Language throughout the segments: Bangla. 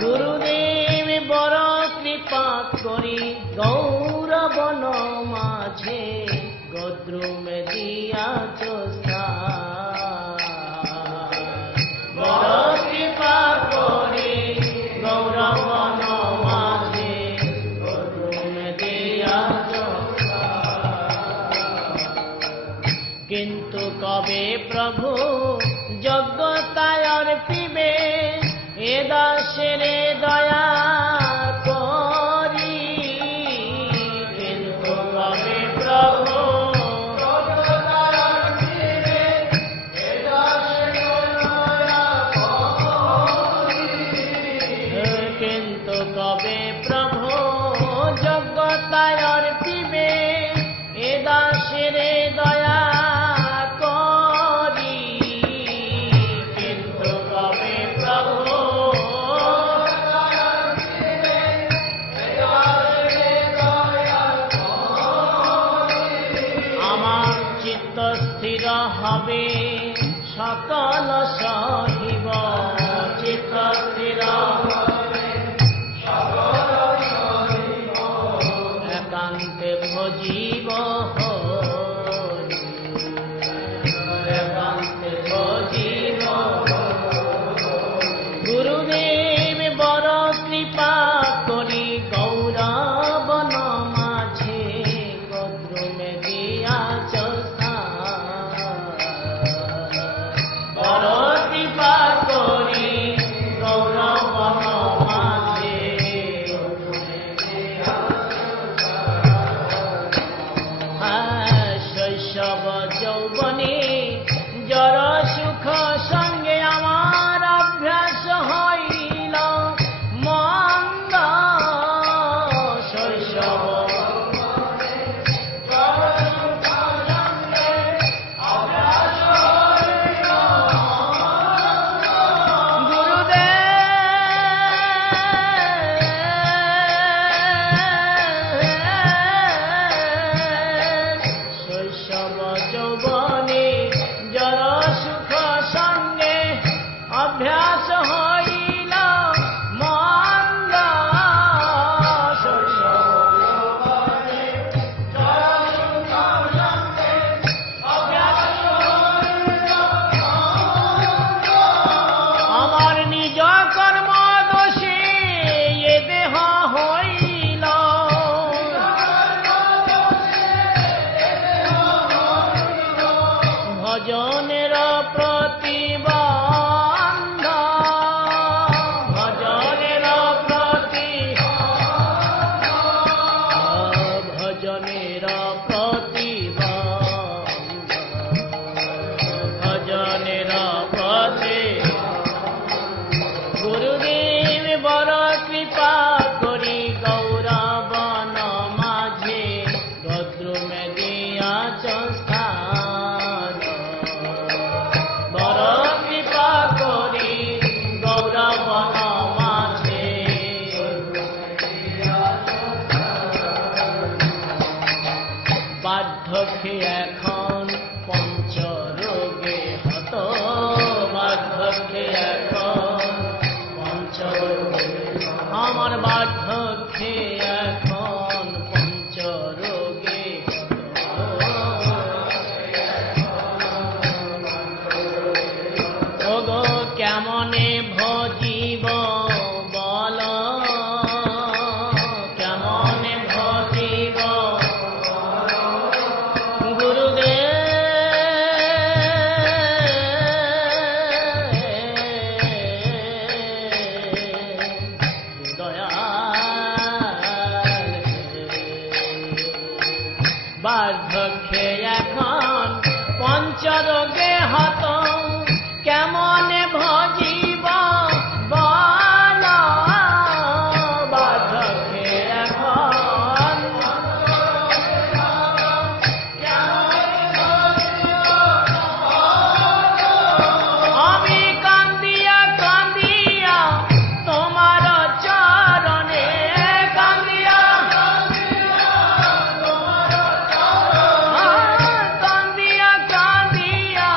গুরুদেব বড় কৃপা করি গৌরবন মাঝে গদ্রুমে দিয়াছ স্থান। বড় কৃপা করি গৌরবন মাঝে গদ্রুমে দিয়াছ স্থান। কিন্তু কবে প্রভু যোগ্যতায় অর্পিবে এ দাসের দয়া করি। কিন্তু কবে প্রভু কিন্তু কবে প্রভু যোগ্যতায় অর্পিবে এ দাসের দয়া স্থির হবে সকল সহিব। চিত্ত স্থির একান্তে ভজিব হরি, একান্তে ভজিব। গুরুদেব বড় কৃপা করি গৌরবন মাঝে গদ্রুমে দিয়াছ যৌবনে জর সুখ সঙ্গে আমার অভ্যাস হইল মন্দ। শৈশব যৌবনে জর সুখ সঙ্গে অভ্যাস হইল মন্দ। আমার নিজ কর্ম দোষে এ দেহ হইল ভজনের প্রতিবন্ধ। ভজনের ভজনের প্রতিবন্ধ। ভজনের প্রতি গুরুদেব বড় কৃপা করি গৌরবন মাঝে গদ্রুমে দিয়াছ স্থান। বার্ধক্যে এখন পঞ্চরোগে হত। বার্ধক্যে এখন পঞ্চরোগে আমার বার্ধক্যে এখন পঞ্চরোগে। ওগো কেমনে ভজিব বল, কেমনে ভজিব বার্ধক্যে এখন পঞ্চরোগে হত কেমনে ভজিব বল। বার্ধক্যে এখন আমি কান্দিয়া কান্দিয়া তোমার চরণে কান্দিয়া কান্দিয়া কান্দিয়া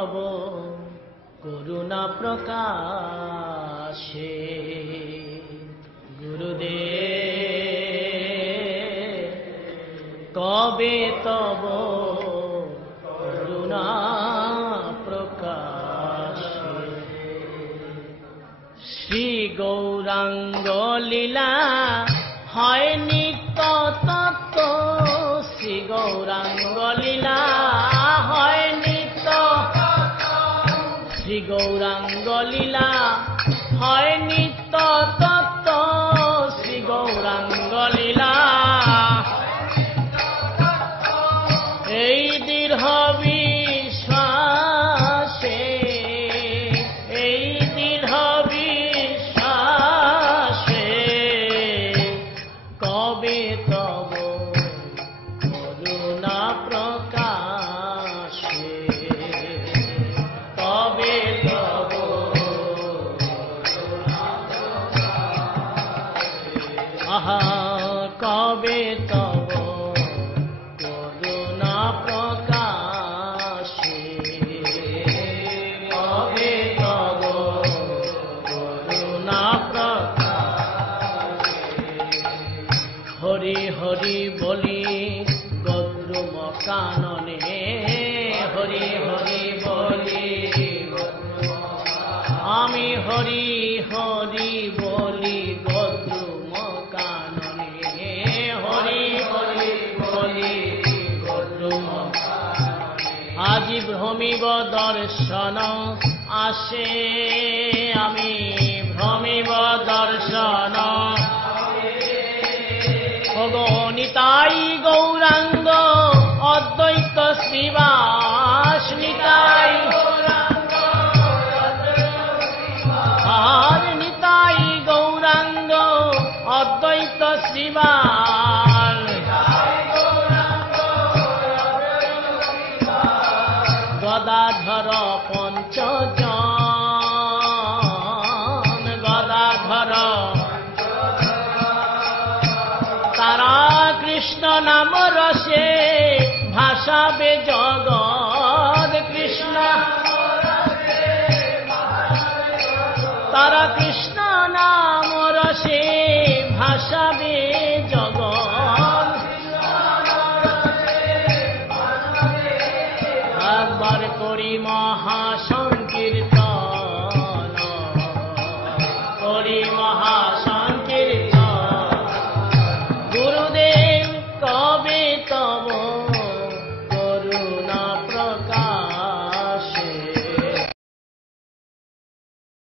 তব করুণা প্রকাশে। গুরুদেব কবে তব করুণা প্রকাশে। শ্রী গৌরাঙ্গ লীলা হয় নিত্য তত্ত্ব, শ্রী গৌরাঙ্গ লীলা হয় নিত্য, শ্রী গৌরাঙ্গ লীলা হয় নিত্য তত্ত্ব, শ্রী গৌরাঙ্গ লীলা এই দৃঢ় বিশ্বাসে, এই দৃঢ় বিশ্বাসে কবে তব করুণা প্রকাশে, কবে তব আহা কবে তব করুণা প্রকাশে, কবে তব করুণা প্রকাশে। হরি হরি বলি গদ্রুম কাননে, হরি হরি বলি আমি হরি হরি বলি গদ্রুম কাননে, হরি হরি বলি গদ্রুম। আজি ভ্রমিব দর্শন আসে, আমি ভ্রমিব দর্শন নিতাই গৌরাঙ্গ অদ্বৈত শ্রীবাস, নিতাই আর নিতাই গৌরাঙ্গ অদ্বৈত শ্রীবাস। গদাধর পঞ্চজন, গদাধর তারা কৃষ্ণ নাম রসে ভাসাবে জগৎ, কৃষ্ণ তারা